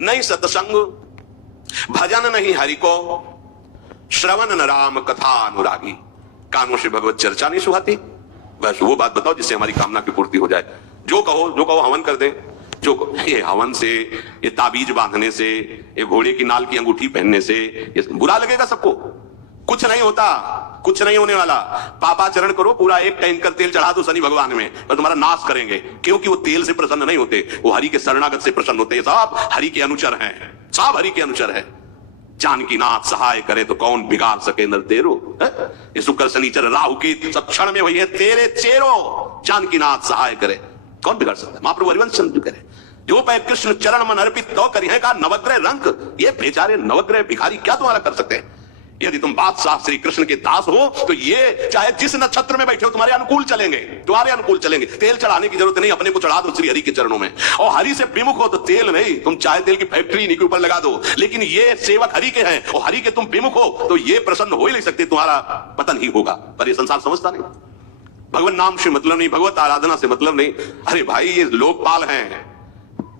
नहीं सत्संग, भजन नहीं हरि को, श्रवण न राम कथा अनुरागी। कानों से भगवत चर्चा नहीं सुहाती। बस वो बात बताओ जिससे हमारी कामना की पूर्ति हो जाए। जो कहो हवन कर दे। ये हवन से, ये ताबीज बांधने से, ये घोड़े की नाल की अंगूठी पहनने से ये बुरा लगेगा सबको। कुछ नहीं होता, कुछ नहीं होने वाला। पापाचरण करो, पूरा एक टैंकर तेल चढ़ा दो शनि भगवान में, तो तुम्हारा नाश करेंगे। क्योंकि वो तेल से प्रसन्न नहीं होते, वो हरि के शरणागत से प्रसन्न होते हैं। सब हरि के अनुचर हैं, सब हरि के अनुचर हैं। जानकी नाथ सहाय करे तो कौन बिगाड़ सके नर तेरो। ये शुक्र शनिचर राहु की सब क्षण में वही है तेरे चेरो। जानकी नाथ सहाय करे कौन बिगाड़ सकता है। महाप्रभु हरिवंश चंद्र करे जो पे कृष्ण चरण मन अर्पित तो करिए का नवग्रह रंग। ये बेचारे नवग्रह भिखारी क्या तुम्हारा कर सकते हैं। यदि तुम बादशाह श्री कृष्ण के दास हो तो ये चाहे जिस नक्षत्र में बैठे हो तुम्हारे अनुकूल चलेंगे, तुम्हारे अनुकूल चलेंगे। तेल चढ़ाने की जरूरत नहीं, अपने को चढ़ा दो श्री हरि के चरणों में। और हरि से विमुख हो तो तेल नहीं, तुम चाहे तेल की फैक्ट्री इन्हीं के ऊपर लगा दो। लेकिन ये सेवक हरि के हैं और हरि के तुम विमुख हो तो ये प्रसन्न हो ही नहीं सकते, तुम्हारा पतन ही होगा। पर ये संसार समझता नहीं। भगवान नाम से मतलब नहीं, भगवत आराधना से मतलब नहीं। अरे भाई ये लोकपाल हैं,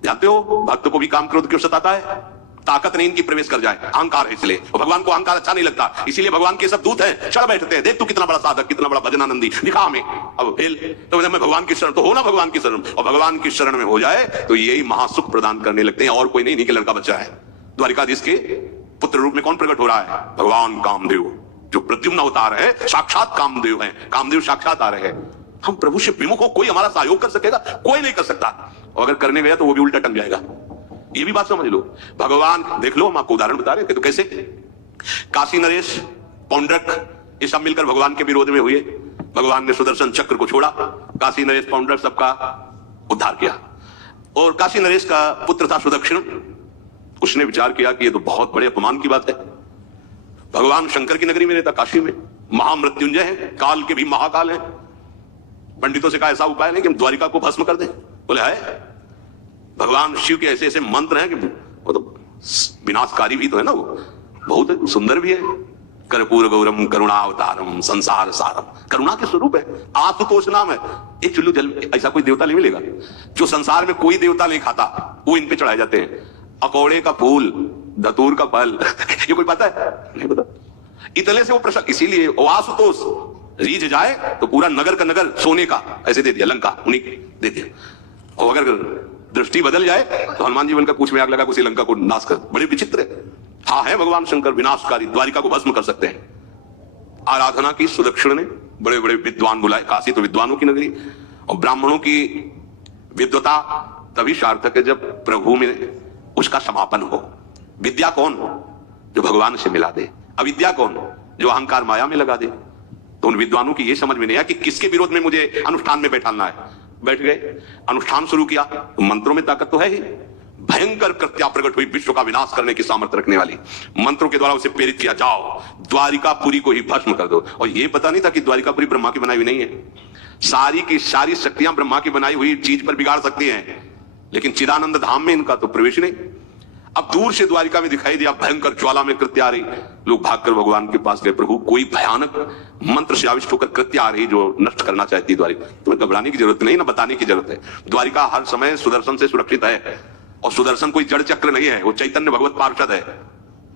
जानते हो भक्त को भी काम क्रोध क्यों सताता है। ताकत नहीं इनकी प्रवेश कर जाए, अहंकार है इसलिए। और भगवान को अहंकार अच्छा नहीं लगता, इसीलिए भगवान के सब दूत हैं चढ़ बैठते हैं। देख तू कितना बड़ा साधक, कितना बड़ा भजनानंदी, दिखा हमें। अब फेल तो मैं भगवान की शरण तो हो ना, भगवान की शरण। और भगवान की शरण में हो जाए तो यही महासुख प्रदान करने लगते हैं। और कोई नहीं, के लड़का बच्चा है। द्वारिकाधीश के पुत्र रूप में कौन प्रकट हो रहा है। भगवान कामदेव, जो प्रद्युम्न अवतार है, साक्षात कामदेव है। कामदेव साक्षात आ रहे हैं। हम प्रभु से विमुख हो, कोई हमारा सहयोग कर सकेगा, कोई नहीं कर सकता। और अगर करने गया तो वो भी उल्टा टंग जाएगा। ये भी बात समझ लो। भगवान देख लो, हम आपको उदाहरण बता रहे थे तो कैसे काशी नरेश, पौंड्रक ये सब मिलकर भगवान के विरोध में हुए। भगवान ने सुदर्शन चक्र को छोड़ा, काशी नरेश पौंड्रक सबका उद्धार किया। और काशी नरेश का पुत्र था सुदक्षिण। उसने विचार किया कि ये तो बहुत बड़े अपमान की बात है। भगवान शंकर की नगरी में रहता, काशी में महामृत्युंजय है, काल के भी महाकाल है। पंडितों से कहा ऐसा उपाय नहीं कि हम द्वारिका को भस्म कर दें। बोले है भगवान शिव के ऐसे ऐसे मंत्र हैं कि वो तो विनाशकारी भी तो है ना, वो बहुत सुंदर भी है। कर्पूर गौरम करुणावतारम संसार सारम, करुणा के स्वरूप है। आशुतोष नाम है। एक चुल्लू जल ऐसा कोई देवता नहीं मिलेगा जो संसार में कोई देवता नहीं खाता, वो इन पे चढ़ाए जाते हैं। अकौड़े का फूल, धतूर का फल ये कोई पता है? नहीं पता। इतने से वो प्रश्न, इसीलिए आशुतोष रीझ जाए तो पूरा नगर का नगर सोने का ऐसे दे दिया, लंका उन्हीं दे दिया। और अगर दृष्टि बदल जाए तो हनुमान जी बनकर पूछ में आग लगा उसी लंका को नाश कर। बड़े विचित्र है। हाँ है भगवान शंकर विनाशकारी, द्वारिका को भस्म कर सकते हैं। आराधना की सुदक्षिण ने, बड़े बड़े विद्वान बुलाए। काशी तो विद्वानों की नगरी, और ब्राह्मणों की विद्वता तभी सार्थक है जब प्रभु में उसका समापन हो। विद्या कौन? जो भगवान से मिला दे। अविद्या कौन? जो अहंकार माया में लगा दे। तो उन विद्वानों की यह समझ में नहीं आया कि किसके विरोध में मुझे अनुष्ठान में बैठाना है। बैठ गए, अनुष्ठान शुरू किया। तो मंत्रों में ताकत तो है ही। भयंकर कृत्या प्रकट हुई, विश्व का विनाश करने की सामर्थ्य रखने वाली। मंत्रों के द्वारा उसे प्रेरित किया, जाओ द्वारिकापुरी को ही भस्म कर दो। और यह पता नहीं था कि द्वारिकापुरी ब्रह्मा की बनाई हुई नहीं है। सारी की सारी शक्तियां ब्रह्मा की बनाई हुई चीज पर बिगाड़ सकती हैं, लेकिन चिदानंद धाम में इनका तो प्रवेश नहीं। अब दूर से द्वारिका में दिखाई दिया, भयंकर ज्वाला में कृत्य आ रही। लोग भागकर भगवान के पास गए, प्रभु कोई भयानक मंत्र से आविष्ट होकर कृत्य आ रही जो नष्ट करना चाहती है द्वारिका। तुम्हें घबराने की जरूरत नहीं, ना बताने की जरूरत है। द्वारिका हर समय सुदर्शन से सुरक्षित है। और सुदर्शन कोई जड़ चक्र नहीं है, वो चैतन्य भगवत पार्षद है।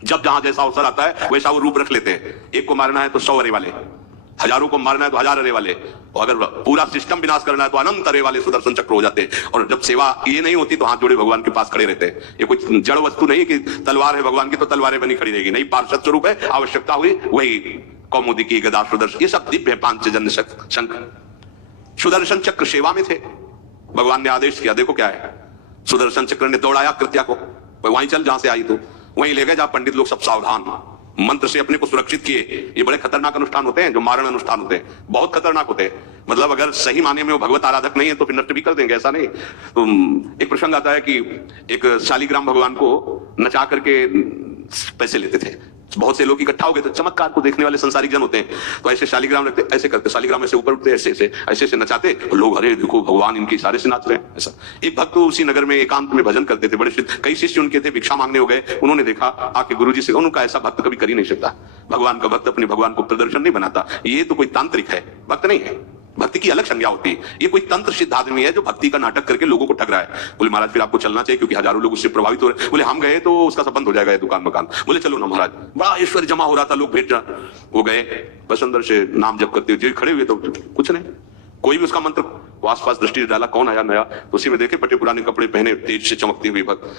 जब जहां जैसा अवसर आता है वैसा वो रूप रख लेते हैं। एक को मारना है तो 100 अरे वाले, हजारों को मारना है तो 1000 अरे वाले, और अगर पूरा सिस्टम विनाश करना है तो अनंत अरे वाले सुदर्शन चक्र हो जाते हैं। और जब सेवा ये नहीं होती तो हाथ जोड़े भगवान के पास खड़े रहते हैं। ये कोई जड़ वस्तु नहीं कि तलवार है भगवान की तो तलवारें बनी खड़ी रहेगी, नहीं, पार्षद स्वरूप है। आवश्यकता हुई वही कौमुदी की गदा सुदर्शन, ये सब दिव्य पांचजन्य शंख। सुदर्शन चक्र सेवा में थे। भगवान ने आदेश किया, देखो क्या है। सुदर्शन चक्र ने दौड़ाया कृत्या को, वहीं चल जहां से आई तो वहीं ले गए जहां पंडित लोग सब सावधान, मंत्र से अपने को सुरक्षित किए। ये बड़े खतरनाक अनुष्ठान होते हैं जो मारण अनुष्ठान होते हैं, बहुत खतरनाक होते हैं। मतलब अगर सही माने में वो भगवत आराधक नहीं है तो फिर नष्ट भी कर देंगे, ऐसा नहीं। तो एक प्रसंग आता है कि एक शालिग्राम भगवान को नचा करके पैसे लेते थे। बहुत से लोग इकट्ठा हो गए, तो चमत्कार को देखने वाले संसारिक जन होते हैं, तो ऐसे शालिग्राम रखते, ऐसे करते, शालिग्राम ऐसे ऊपर उठते, ऐसे ऐसे नचाते, और लोग अरे देखो भगवान इनके इशारे से नाच रहे हैं। ऐसा एक भक्त तो उसी नगर में एकांत में भजन करते थे, बड़े कई शिष्य उनके थे, भिक्षा मांगने हो गए। उन्होंने देखा आके गुरुजी से, उनका ऐसा भक्त कभी कर ही नहीं सकता। भगवान का भक्त अपने भगवान को प्रदर्शन नहीं बनाता। ये तो कोई तांत्रिक है, भक्त नहीं है। भक्ति की अलग संज्ञा होती है। ये कोई तंत्र सिद्ध आदमी है जो भक्ति का नाटक करके लोगों को ठग रहा है। बोले महाराज फिर आपको चलना चाहिए क्योंकि हजारों लोग उससे प्रभावित हो रहे हैं। बोले हम गए तो उसका सब बंद हो जाएगा, दुकान मकान। बोले चलो ना महाराज। बड़ा ऐश्वर्य जमा हो रहा था, लोग भेज रहा। वो गए, बस अंदर से नाम जप करते हुए खड़े हुए तो कुछ नहीं, कोई भी उसका मंत्र आसपास दृष्टि डाला, कौन आया नया, तो उसी में देखे पटे पुराने कपड़े पहने, तेज से चमकते हुए भक्त।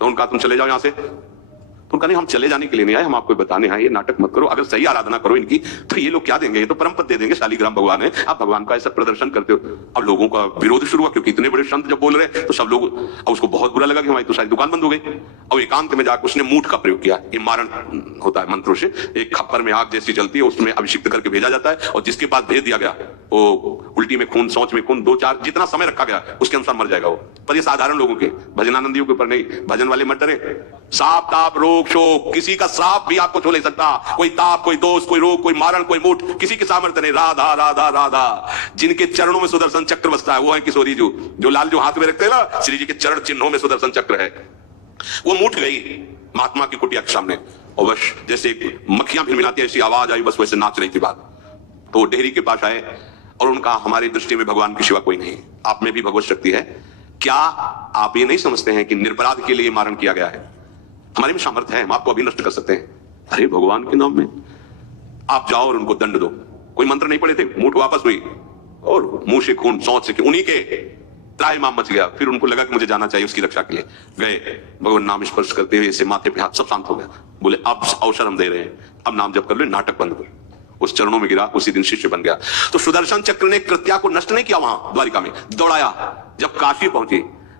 तो उनका तुम चले जाओ यहाँ से। तो उनका नहीं, हम चले जाने के लिए नहीं आए, हम आपको बताने आए, ये नाटक मत करो। अगर सही आराधना करो इनकी तो ये लोग क्या देंगे, ये तो परम पद दे देंगे, शालिग्राम भगवान है, आप भगवान का ऐसा प्रदर्शन करते हो। अब लोगों का विरोध शुरू हुआ क्योंकि इतने बड़े संत जब बोल रहे हैं तो सब लोग, अब उसको बहुत बुरा लगा कि हमारी तो सारी दुकान बंद हो गई। अब एकांत में जाकर उसने मूठ का प्रयोग किया। ये मारण होता है मंत्रों से, एक खप्पर में आग जैसी जलती है, उसमें अभिषिक्त करके भेजा जाता है और जिसके बाद भेज दिया गया वो उल्टी में खून, शौच में खून, 2-4 जितना समय रखा गया उसके अनुसार मर जाएगा वो। पर ये साधारण लोगों के, भजनानंदियों के ऊपर नहीं। भजन वाले मत डरे। साप ताप रोग शोक, किसी का श्राप भी आपको छू ले सकता। कोई ताप, कोई दोष, कोई रोग, कोई मारण, कोई मूठ, किसी के सामर्थ्य नहीं। राधा राधा राधा। जिनके चरणों में सुदर्शन चक्र बसता है वो है किशोरी जी, जो लाल जो हाथ में रखते हैं ना, श्री जी के चरण चिन्हों में सुदर्शन चक्र है। वो मूठ गई महात्मा की कुटिया के सामने और बस जैसे मक्खियां भिनभिनाती ऐसी आवाज आई, बस वैसे नाच रही थी बात। तो डेहरी के पास आए और उनका, हमारी दृष्टि में भगवान की सिवा कोई नहीं, आप में भी भगवत शक्ति है। क्या आप ये नहीं समझते हैं कि निरपराध के लिए मारण किया गया है? हमारे में सामर्थ्य है, हम आपको अभी नष्ट कर सकते हैं। अरे भगवान के नाम में आप जाओ और उनको दंड दो। कोई मंत्र नहीं पड़े थे, मूठ वापस हुई और मुंह से खून, शौच से, उन्हीं के त्राहिमाम मच गया। फिर उनको लगा कि मुझे जाना चाहिए उसकी रक्षा के लिए। गए, भगवान नाम स्पर्श करते हुए ऐसे माथे पे हाथ, सब शांत हो गया। बोले अब अवसर हम दे रहे हैं, अब नाम जप कर लो, नाटक बंद करो। उस चरणों में गिरा, उसी दिन शिष्य बन गया। तो सुदर्शन चक्र ने कृत्या को नष्ट नहीं किया, वहां द्वारिका में दौड़ाया। जब काशी पहुंचे,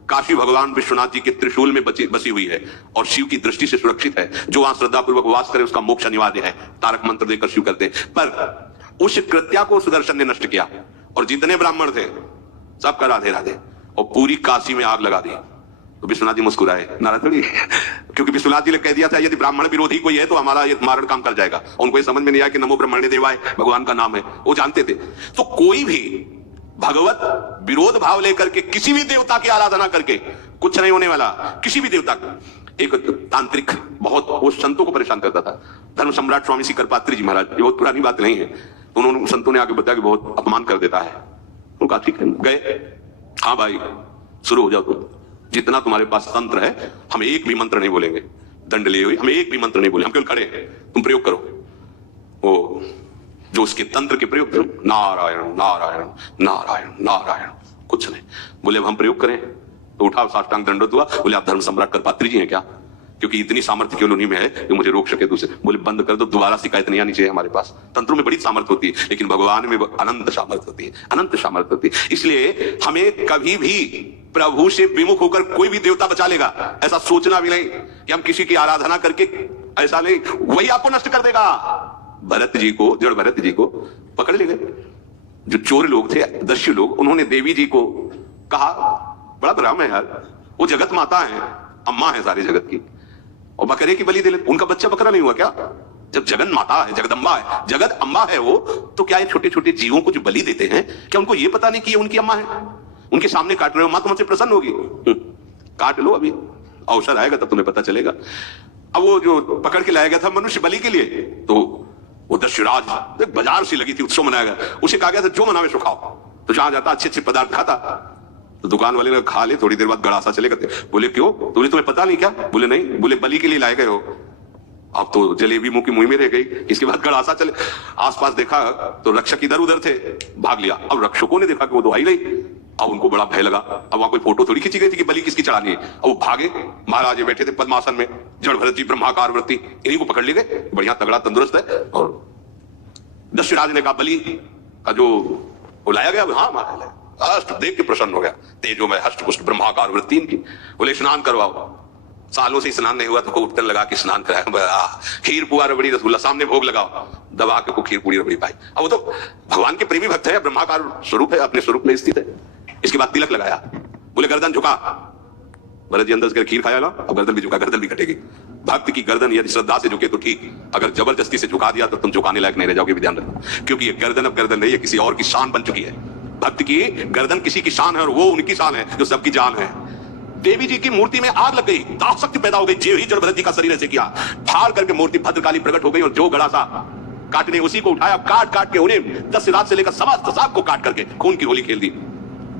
काशी भगवान विश्वनाथ जी के त्रिशूल में बसी हुई है और शिव की दृष्टि से सुरक्षित है। जो वहां श्रद्धापूर्वक वास करे उसका मोक्ष अनिवार्य है, तारक मंत्र देकर शिव करते। पर उस कृत्या को सुदर्शन ने नष्ट किया और जितने ब्राह्मण थे सबका राधे राधे, और पूरी काशी में आग लगा दी। तो विश्वनाथ जी मुस्कुराए, नाराज थोड़ी, क्योंकि विश्वनाथ जी ने कह दिया था यदि ब्राह्मण विरोधी कोई है तो हमारा ये मारण काम कर जाएगा। उनको ये समझ में नहीं आया कि नमो ब्रह्मण्य देवाय भगवान का नाम है, वो जानते थे। तो कोई भी भगवत विरोध भाव लेकर के किसी भी देवता की आराधना करके कुछ नहीं होने वाला। किसी भी देवता का, एक तांत्रिक बहुत वो संतों को परेशान करता था, धर्म सम्राट स्वामी श्री करपात्री जी महाराज, ये बहुत पुरानी बात नहीं है। तो उन्होंने संतों ने आगे बताया कि बहुत अपमान कर देता है। उनका ठीक है, गए, हाँ भाई शुरू हो जाओ तुम, जितना तुम्हारे पास तंत्र है, हम एक भी मंत्र नहीं बोलेंगे, दंड लिए हुए हम एक भी मंत्र नहीं बोले, हम केवल खड़े हैं, तुम प्रयोग करो। वो जो उसके तंत्र के प्रयोग, नारायण नारायण नारायण नारायण, कुछ नहीं बोले। अब हम प्रयोग करें तो उठा, साष्टांग दंडवत हुआ। बोले आप धर्म सम्राट करपात्री जी हैं क्या? क्योंकि इतनी सामर्थ्य केवल उन्हीं में है कि मुझे रोक सके दूसरे। बोले बंद कर दो, दोबारा शिकायत नहीं आनी चाहिए हमारे पास। तंत्रों में बड़ी सामर्थ्य होती है लेकिन भगवान में अनंत सामर्थ्य होती है, अनंत सामर्थ्य होती है। इसलिए हमें कभी भी प्रभु से विमुख होकर कोई भी देवता बचा लेगा ऐसा सोचना भी नहीं कि हम किसी की आराधना करके, ऐसा नहीं, वही आपको नष्ट कर देगा। भरत जी को, जड़ भरत जी को पकड़ ले गए जो चोर लोग थे, दस्यु लोग। उन्होंने देवी जी को कहा, बड़ा भ्रम है यार, वो जगत माता है, अम्मा है सारे जगत की, और बकरे की बलि दे ले। उनका बच्चा बकरा नहीं हुआ क्या? जब जगन माता है, जगदम्बा है, जगत अम्मा है वो, तो क्या ये छोटे छोटे जीवों को जो बलि देते हैं, क्या उनको ये पता नहीं कि ये उनकी अम्मा है? उनके सामने काट रहे हो, मां तुमसे प्रसन्न होगी, काट लो, अभी अवसर आएगा तब तुम्हें पता चलेगा। अब वो जो पकड़ के लाया गया था मनुष्य बलि के लिए, तो वो दस्युराज, एक बाजार सी लगी थी, उत्सव मनाया गया, उसे कहा गया था जो मनावे सो खाओ। तो जहां जाता अच्छे अच्छे पदार्थ खाता, तो दुकान वाले ने खा ले, थोड़ी देर बाद गड़ासा चले गए। बोले क्यों, तुम्हें पता नहीं क्या? बोले नहीं। बोले बलि के लिए लाए गए हो। अब तो जलेबी मुंह की मुंह में रह गई। इसके बाद गड़ासा चले, आसपास देखा तो रक्षक इधर उधर थे, भाग लिया। अब रक्षकों ने देखा कि वो तो आई नहीं। अब उनको बड़ा भय लगा। अब वहां कोई फोटो थोड़ी खींची गई थी कि बलि किसकी चढ़ानी है। अब वो भागे, महाराज बैठे थे पद्मासन में, जड़ भरत जी ब्रह्माकार वृत्ति, इन्हीं को पकड़ ले गए। बढ़िया तगड़ा तंदुरुस्त है। और दस्युराज ने कहा बलि का जो वो लाया गया, हाँ महाराज, हस्त देख के प्रसन्न हो गया, तेजो में हस्त पुष्ट ब्रह्माकार वृत्ति इनकी। बोले स्नान करवाओ। सालों से स्नान नहीं हुआ तो उपटन लगा के स्नान कराया। खीर पुआ रबड़ी रसगुल्ला सामने भोग लगाओ, दबा के को खीर पूरी रबड़ी पाई। अब वो तो भगवान के प्रेमी भक्त है, ब्रह्माकार स्वरूप है, अपने स्वरूप में स्थित है। इसके बाद तिलक लगाया। बोले गर्दन झुका। भरत जी अंदर से खीर खाया ना, अब गर्दन भी झुका, गर्दन भी कटेगी। भक्त की गर्दन यदि श्रद्धा से झुके तो ठीक, अगर जबरदस्ती से झुका दिया तो तुम झुकाने लायक नहीं रह जाओगे, भी ध्यान रखना। क्योंकि ये गर्दन अब गर्दन नहीं है, किसी और की शान बन चुकी है। भक्त की गर्दन किसी की शान है और वो उनकी शान है जो सबकी जान है। देवी जी की मूर्ति में आग लग गई, दाह शक्ति पैदा हो गई। जो ही जड़ भरत जी का शरीर ऐसे किया, फाड़ करके मूर्ति भद्रकाली प्रकट हो गई और जो गड़ा सा काटने उसी को उठाया, काट काट के उन्हें 10 रात से लेकर समस्त सांप को काट करके खून की होली खेल दी।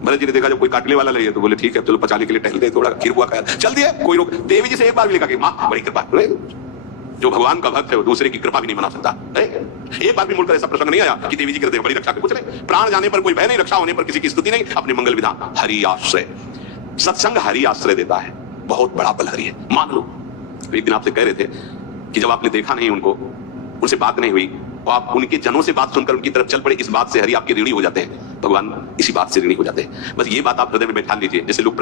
भरत जी ने देखा जब कोई काटने वाला नहीं है तो बोले ठीक है चलो पचाने के लिए टहल गए, थोड़ा खीर हुआ खाया, चल दिए, कोई रोक। देवी जी से एक बार भी लिखा कि मां बड़ी कृपा, जो भगवान का भक्त है वो दूसरे की कृपा भी नहीं मना सकता। एक बार भी मुड़कर ऐसा प्रसंग नहीं आया कि देवी जी कर बड़ी रक्षा के कुछ नहीं, प्राण जाने पर कोई भय नहीं, रक्षा होने पर किसी की स्तुति नहीं, अपने मंगल विधान हरि आश्रय। सत्संग हरि आश्रय देता है, बहुत बड़ा बल हरि है, मान लो। एक दिन आपसे कह रहे थे कि जब आपने देखा नहीं उनको, उनसे बात नहीं हुई, तो आप उनके जनों से बात सुनकर उनकी तरफ चल पड़े, इस बात से हरि आपके ऋणी हो जाते हैं, भगवान इसी बात से ऋणी हो जाते हैं। बस ये बात आप हृदय में बैठा लीजिए। जैसे लोग